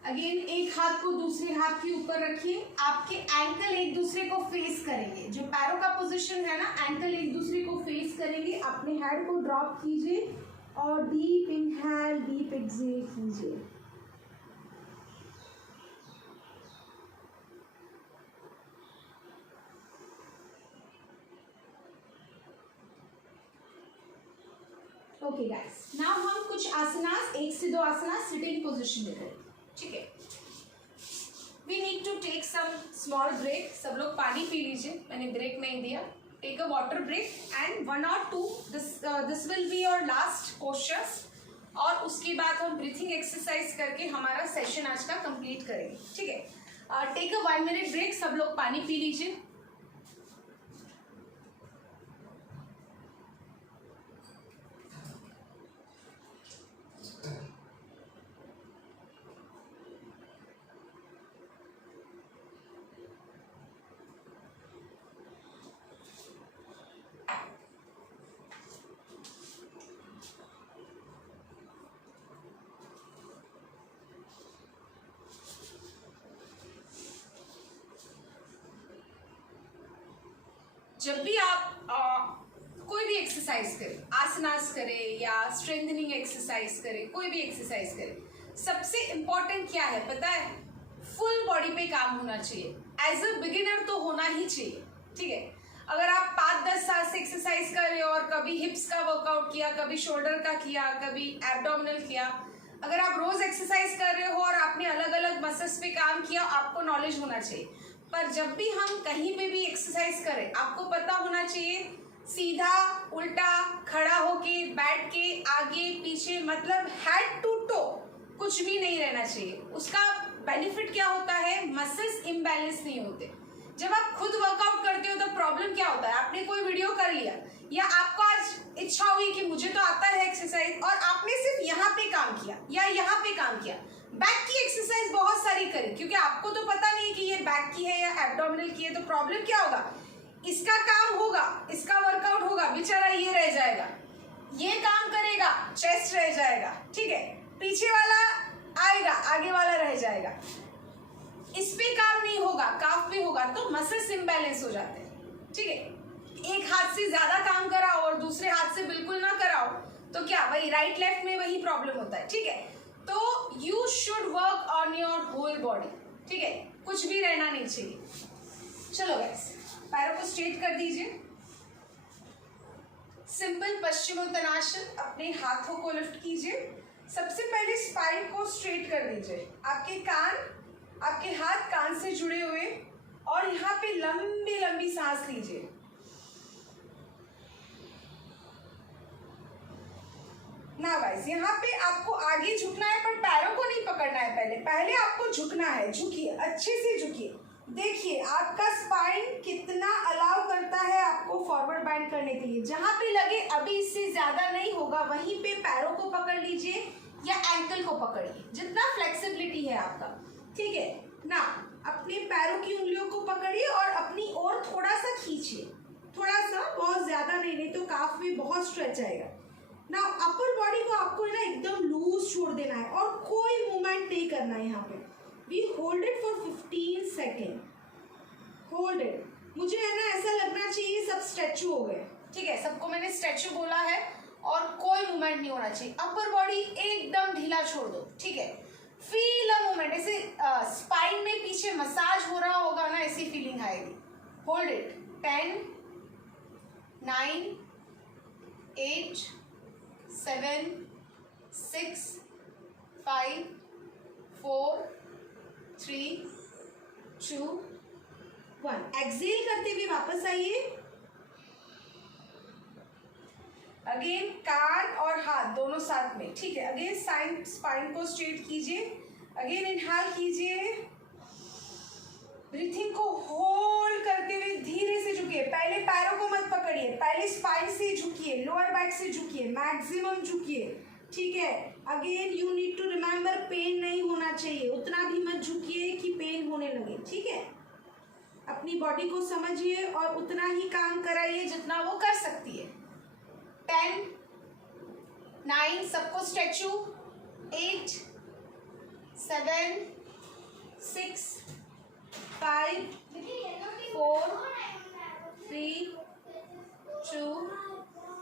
Again एक हाथ को दूसरे हाथ के ऊपर रखिए, आपके एंकल एक दूसरे को फेस करेंगे, जो पैरों का पोजीशन है ना, एंकल एक दूसरे को फेस करेंगे। अपने हेड को ड्रॉप कीजिए और डीप इनहेल, डीप एक्सेल कीजिए। ओके गाइस, नाउ हम कुछ आसनास, 1 से 2 आसनास सिटिंग पोजीशन में करेंगे, ठीक है। We need to take some small break. सब लोग पानी पी लीजिए, मैंने ब्रेक नहीं दिया। Take a water break and 1 or 2 this will be your last postures, और उसके बाद हम ब्रीथिंग एक्सरसाइज करके हमारा सेशन आज का कंप्लीट करेंगे, ठीक है। टेक अ 1 minute ब्रेक, सब लोग पानी पी लीजिए। जब भी आप कोई भी एक्सरसाइज करें, आसनास करें या स्ट्रेंथनिंग एक्सरसाइज करें, कोई भी एक्सरसाइज करें, सबसे इम्पोर्टेंट क्या है पता है? फुल बॉडी पे काम होना चाहिए। एज अ बिगिनर तो होना ही चाहिए, ठीक है। अगर आप 5-10 साल से एक्सरसाइज कर रहे हो और कभी हिप्स का वर्कआउट किया, कभी शोल्डर का किया, कभी एब्डोमिनल किया, अगर आप रोज एक्सरसाइज कर रहे हो और आपने अलग अलग मसल्स पे काम किया, आपको नॉलेज होना चाहिए। पर जब भी हम कहीं पे भी एक्सरसाइज करें, आपको पता होना चाहिए सीधा, उल्टा, खड़ा होके, बैठ के, आगे पीछे, मतलब हेड टू टो कुछ भी नहीं रहना चाहिए। उसका बेनिफिट क्या होता है? मसल्स इम्बैलेंस नहीं होते। जब आप खुद वर्कआउट करते हो तो प्रॉब्लम क्या होता है? आपने कोई वीडियो कर लिया या आपको आज इच्छा हुई कि मुझे तो आता है एक्सरसाइज, और आपने सिर्फ यहाँ पे काम किया या यहाँ पे काम किया, बैक की एक्सरसाइज बहुत सारी करी, क्योंकि आपको तो पता नहीं कि ये बैक की है या एब्डोमिनल की है। तो प्रॉब्लम क्या होगा? इसका काम होगा, इसका वर्कआउट होगा, बेचारा ये रह जाएगा। ये काम करेगा, चेस्ट रह जाएगा, ठीक है। पीछे वाला आएगा, आगे वाला रह जाएगा। इस पे काम नहीं होगा, काफ पे होगा, तो मसल्स इम्बैलेंस हो जाते हैं, ठीक है। एक हाथ से ज्यादा काम कराओ और दूसरे हाथ से बिल्कुल ना कराओ, तो क्या वही राइट लेफ्ट में वही प्रॉब्लम होता है, ठीक है। तो you should work on your whole body, ठीक है, कुछ भी रहना नहीं चाहिए। चलो गाइस, पैरों को स्ट्रेट कर दीजिए। सिंपल पश्चिमोत्तानासन, अपने हाथों को लिफ्ट कीजिए। सबसे पहले स्पाइन को स्ट्रेट कर दीजिए। आपके कान, आपके हाथ कान से जुड़े हुए, और यहाँ पे लंबी लंबी सांस लीजिए। ना गाइस, यहाँ पे आपको आगे झुकना है, पर पैरों को नहीं पकड़ना है। पहले आपको झुकना है। झुकिए, अच्छे से झुकिए। देखिए आपका स्पाइन कितना अलाउ करता है आपको फॉरवर्ड बाइंड करने के लिए। जहां पे लगे अभी इससे ज्यादा नहीं होगा, वहीं पे पैरों को पकड़ लीजिए या एंकल को पकड़िए, जितना फ्लेक्सिबिलिटी है आपका, ठीक है ना। अपने पैरों की उंगलियों को पकड़िए और अपनी ओर थोड़ा सा खींचिए, थोड़ा सा, बहुत ज्यादा नहीं तो काफ में बहुत स्ट्रेच आएगा ना। अपर बॉडी को आपको है ना एकदम लूज छोड़ देना है और कोई मूवमेंट नहीं करना है। यहाँ पे we hold it for 15 second. Hold it. मुझे है ना ऐसा लगना चाहिए सब स्ट्रेचू हो गए, ठीक है। सबको मैंने स्ट्रेचू बोला है और कोई मूवमेंट नहीं होना चाहिए। अपर बॉडी एकदम ढीला छोड़ दो, ठीक है। फील अ मूवमेंट, ऐसे स्पाइन में पीछे मसाज हो रहा होगा ना, ऐसी फीलिंग आएगी। Hold it. 10, 9, 8, 7, 6, 5, 4, 3, 2, 1। एक्सेल करते हुए वापस आइए। अगेन कान और हाथ दोनों साथ में, ठीक है। अगेन स्पाइन को स्ट्रेट कीजिए। अगेन इनहेल कीजिए। ब्रीथिंग को होल्ड करते हुए धीरे से झुकिए। पहले पैरों को मत पकड़िए, पहले स्पाइन से झुकिए, लोअर बैक से झुकिए, मैक्सिमम झुकिए, ठीक है। Again you need to remember, pain नहीं होना चाहिए, उतना भी मत झुकिए कि पेन होने लगे, ठीक है। अपनी बॉडी को समझिए और उतना ही काम कराइए जितना वो कर सकती है। 10, 9, सबको स्ट्रेचू। 8, 7, 6, 5, 4, 3, 2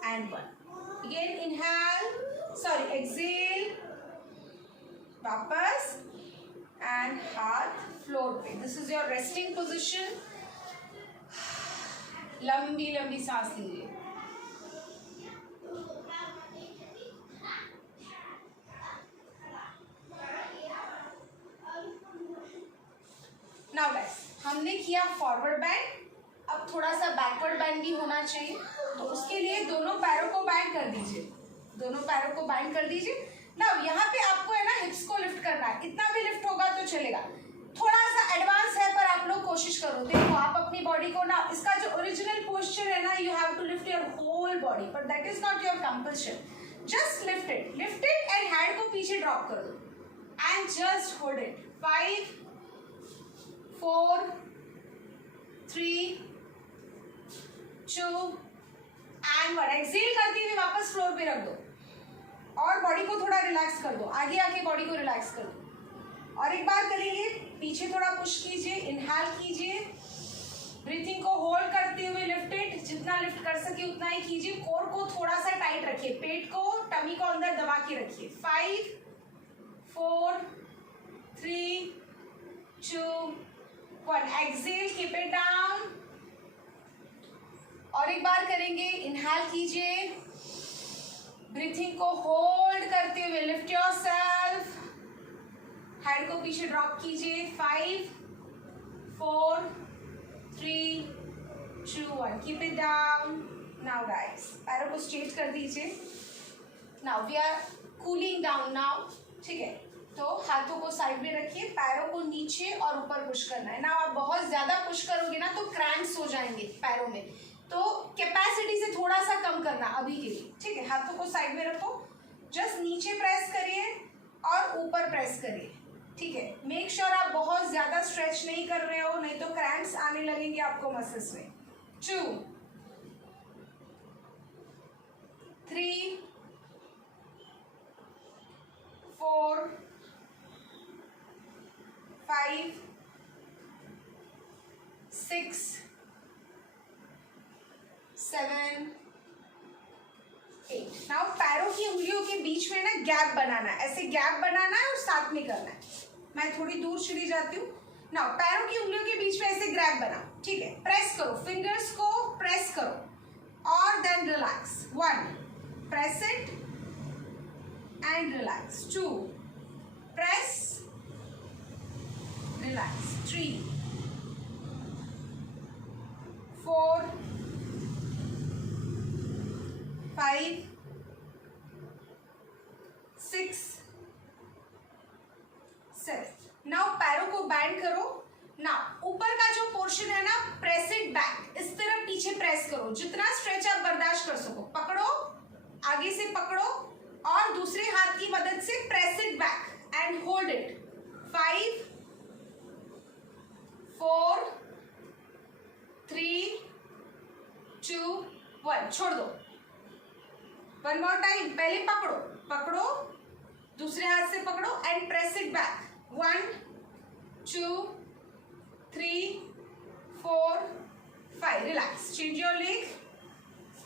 and 1. Again inhale, sorry, exhale, वापस, and हाथ फ्लोर पे। This is your resting position. लंबी लंबी सांस लीजिए। हमने किया फॉरवर्ड बैंड, अब थोड़ा सा बैकवर्ड बैंड भी होना चाहिए, तो उसके लिए दोनों पैरों को बैंड कर दीजिए, दोनों पैरों को बैंड कर दीजिए। ना यहाँ पे आपको है ना हिप्स को लिफ्ट करना है, इतना भी लिफ्ट होगा तो चलेगा, थोड़ा सा एडवांस है पर आप लोग कोशिश करो। देखो आप अपनी बॉडी को ना, इसका जो ओरिजिनल पोस्चर है ना, you have to lift your whole body, but that is not your compulsion, just lift it and hand को पीछे ड्रॉप कर दो and just hold it. 5 4 3 2 and 1। Exhale करते हुए वापस फ्लोर पे रख दो और बॉडी को थोड़ा रिलैक्स कर दो, आगे आके बॉडी को रिलैक्स कर दो। और एक बार करेंगे, पीछे थोड़ा पुश कीजिए, इनहेल कीजिए, ब्रीथिंग को होल्ड करते हुए लिफ्ट इट, जितना लिफ्ट कर सके उतना ही कीजिए। कोर को थोड़ा सा टाइट रखिए, पेट को, टमी को अंदर दबा के रखिए। 5 4 3 2 1। Exhale, keep it down. और एक बार करेंगे, इनहेल कीजिए, ब्रीथिंग को होल्ड करते हुए लिफ्ट योरसेल्फ, हेड को पीछे ड्रॉप कीजिए। 5 4 3 2 1। Keep it down. Now guys, पैरों को स्ट्रेट कर दीजिए। Now we are cooling down now, ठीक है। तो हाथों को साइड में रखिए, पैरों को नीचे और ऊपर पुश करना है ना। आप बहुत ज्यादा पुश करोगे ना तो क्रैम्प्स हो जाएंगे पैरों में, तो कैपेसिटी से थोड़ा सा कम करना अभी के लिए, ठीक है। हाथों को साइड में रखो, जस्ट नीचे प्रेस करिए और ऊपर प्रेस करिए, ठीक है। मेक श्योर आप बहुत ज्यादा स्ट्रेच नहीं कर रहे हो, नहीं तो क्रैम्प्स आने लगेंगे आपको मसल्स में। 2 3 4 5 6 7 8। नाउ पैरों की उंगलियों के बीच में ना गैप बनाना है, ऐसे गैप बनाना है और साथ में करना है। मैं थोड़ी दूर चली जाती हूँ। नाउ पैरों की उंगलियों के बीच में ऐसे गैप बनाओ, ठीक है। प्रेस करो, फिंगर्स को प्रेस करो और then relax. 1 press it and relax. 2 press relax. 3 4 5 6 7। Now पैरों को बैंड करो। नाउ ऊपर का जो पोर्शन है ना, प्रेस इट बैक, इस तरफ पीछे प्रेस करो, जितना स्ट्रेच आप बर्दाश्त कर सको। पकड़ो, आगे से पकड़ो और दूसरे हाथ की मदद से press it back and hold it. 5 4 3 2 1। छोड़ दो। 1 more टाइम, पहले पकड़ो, पकड़ो, दूसरे हाथ से पकड़ो and press it back. 1 2 3 4 5। Relax. Change your leg,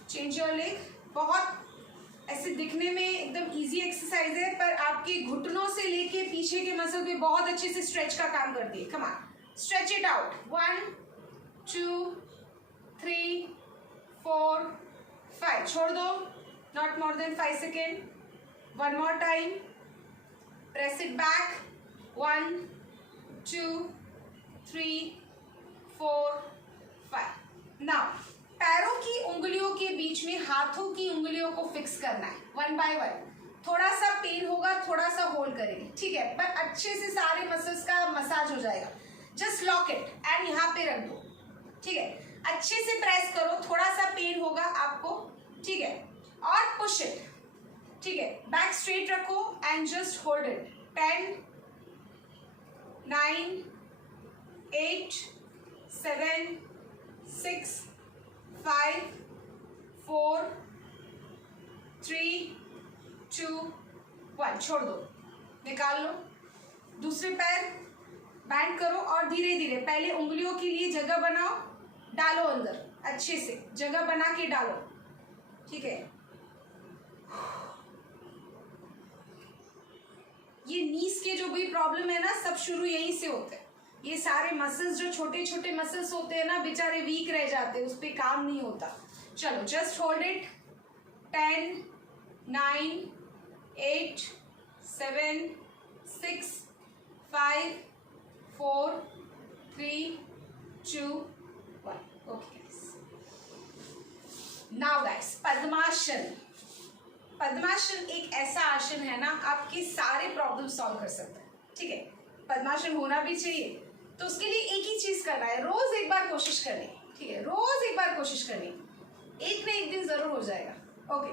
change your leg. बहुत ऐसे दिखने में एकदम इजी एक्सरसाइज है, पर आपके घुटनों से लेके पीछे के मसल पे बहुत अच्छे से स्ट्रेच का काम करती है। Come on, stretch it out. 1 2 3 4 5। छोड़ दो, not more than 5 seconds. 1 more time. Press it back. 1 2 3 4 5. Now पैरों की उंगलियों के बीच में हाथों की उंगलियों को फिक्स करना है, 1 by 1। थोड़ा सा पेन होगा, थोड़ा सा होल्ड करेंगे, ठीक है, पर अच्छे से सारे मसल्स का मसाज हो जाएगा। जस्ट लॉक इट एंड यहाँ पे रख दो, ठीक है। अच्छे से प्रेस करो, थोड़ा सा पेन होगा आपको, ठीक है, और पुश इट, ठीक है। बैक स्ट्रेट रखो एंड जस्ट होल्ड इट। 10 9 8 7 6 5 4 3 2 1। छोड़ दो, निकाल लो। दूसरे पैर बैंड करो और धीरे धीरे पहले उंगलियों के लिए जगह बनाओ, डालो अंदर, अच्छे से जगह बना के डालो, ठीक है। ये नीज के जो भी प्रॉब्लम है ना, सब शुरू यहीं से होते हैं। ये सारे मसल्स जो छोटे छोटे मसल्स होते हैं ना, बेचारे वीक रह जाते हैं, उस पर काम नहीं होता। चलो, just hold it. 10 9 8 7 6 5 4 3 2 1 okay guys. Now guys पद्मासन। पद्मासन एक ऐसा आसन है ना, आपके सारे प्रॉब्लम सॉल्व कर सकता है, ठीक है। पद्मासन होना भी चाहिए, तो उसके लिए एक ही चीज करना है, रोज एक बार कोशिश करनी, ठीक है, रोज एक बार कोशिश करनी, एक ना एक दिन जरूर हो जाएगा। ओके,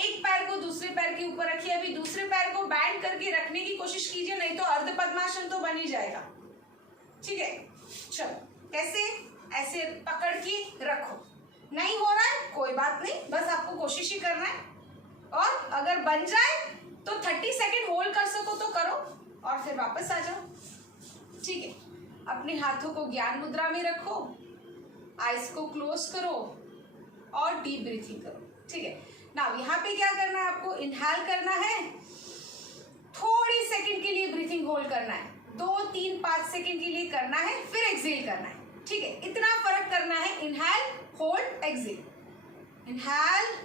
एक पैर को दूसरे पैर के ऊपर रखिए, अभी दूसरे पैर को बैंड करके रखने की कोशिश कीजिए, नहीं तो अर्ध पद्मासन तो बन ही जाएगा, ठीक है। चलो कैसे, ऐसे पकड़ के रखो, नहीं हो रहा है कोई बात नहीं, बस आपको कोशिश ही करना है, और अगर बन जाए तो 30 सेकेंड होल्ड कर सको तो करो और फिर वापस आ जाओ, ठीक है। अपने हाथों को ज्ञान मुद्रा में रखो, आइज को क्लोज करो और डीप ब्रीथिंग करो, ठीक है। नाउ यहाँ पे क्या करना है, आपको इनहेल करना है, थोड़ी सेकंड के लिए ब्रीथिंग होल्ड करना है, 2 3 5 सेकंड के लिए करना है, फिर एक्सेल करना है, ठीक है। इतना फर्क करना है, inhale hold exhale, inhale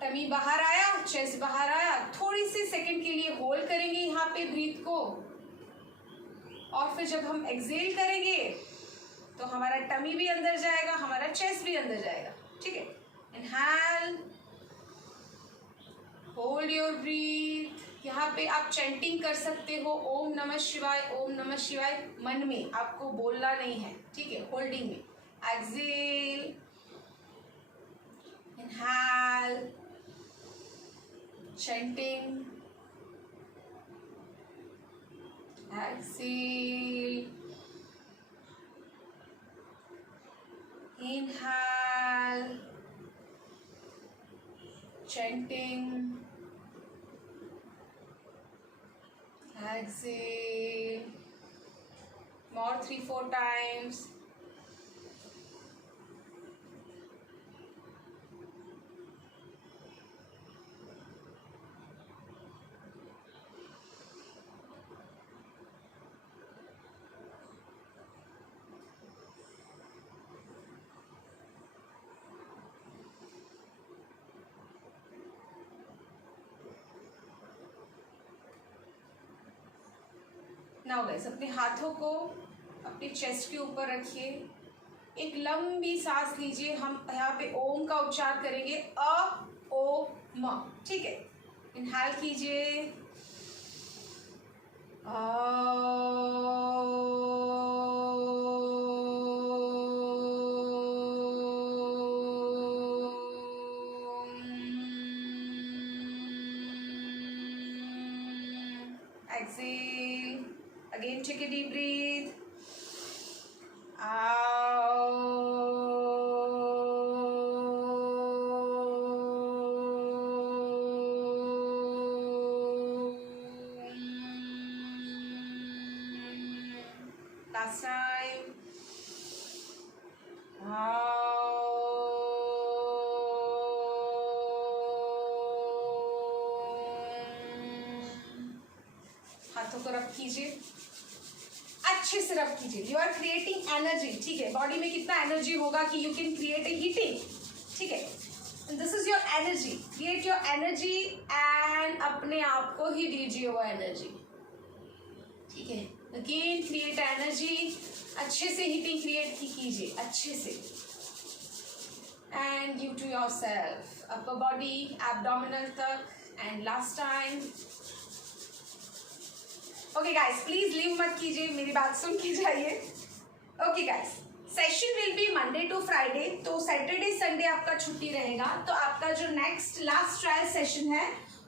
tummy बाहर आया, चेस्ट बाहर आया, थोड़ी सी सेकंड के लिए होल्ड करेंगे यहाँ पे ब्रीथ को, और फिर जब हम एक्सेल करेंगे तो हमारा टमी भी अंदर जाएगा, हमारा चेस्ट भी अंदर जाएगा, ठीक है। Inhale, hold your breathe. यहाँ पे आप चैंटिंग कर सकते हो, ओम नमः शिवाय, ओम नमः शिवाय, मन में, आपको बोलना नहीं है, ठीक है, होल्डिंग में। Exhale, inhale, chanting, exhale, inhale, chanting, exhale, more 3-4 times. Now guys अपने हाथों को अपने चेस्ट के ऊपर रखिए, एक लंबी सांस लीजिए, हम यहाँ पे ओम का उच्चार करेंगे, अ ओ म, ठीक है। इनहेल कीजिए, exhale, again take a deep breath, last time, हाथों को रब कीजिए, अच्छे से रब कीजिए, यू आर क्रिएटिंग एनर्जी, ठीक है। बॉडी में कितना एनर्जी होगा कि you can create a heating, ठीक है। This is your energy, create your energy and अपने आप को ही दीजिए वो एनर्जी, ठीक है। अगेन क्रिएट एनर्जी, अच्छे से हीटिंग क्रिएट कीजिए, अच्छे से, and give to yourself, upper body, abdominal तक, and last time. Okay guys, please leave मत कीजिए, मेरी बात सुन के जाइए। Okay guys, session will be Monday to Friday, तो सैटरडे संडे आपका छुट्टी रहेगा, तो आपका जो नेक्स्ट लास्ट ट्रायल सेशन है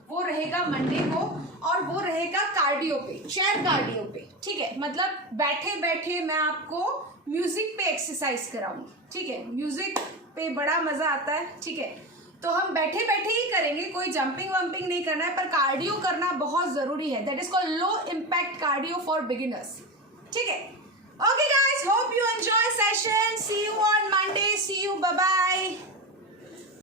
वो रहेगा मंडे को, और वो रहेगा कार्डियो पे, चेयर कार्डियो पे, ठीक है। मतलब बैठे बैठे मैं आपको म्यूजिक पे एक्सरसाइज कराऊंगी, ठीक है। म्यूजिक पे बड़ा मजा आता है, ठीक है। तो हम बैठे बैठे ही करेंगे, कोई जंपिंग वंपिंग नहीं करना है, पर कार्डियो करना बहुत जरूरी है, that is called low impact cardio for beginners, ठीक है। Okay guys, hope you enjoy session, see you on Monday, see you, bye bye.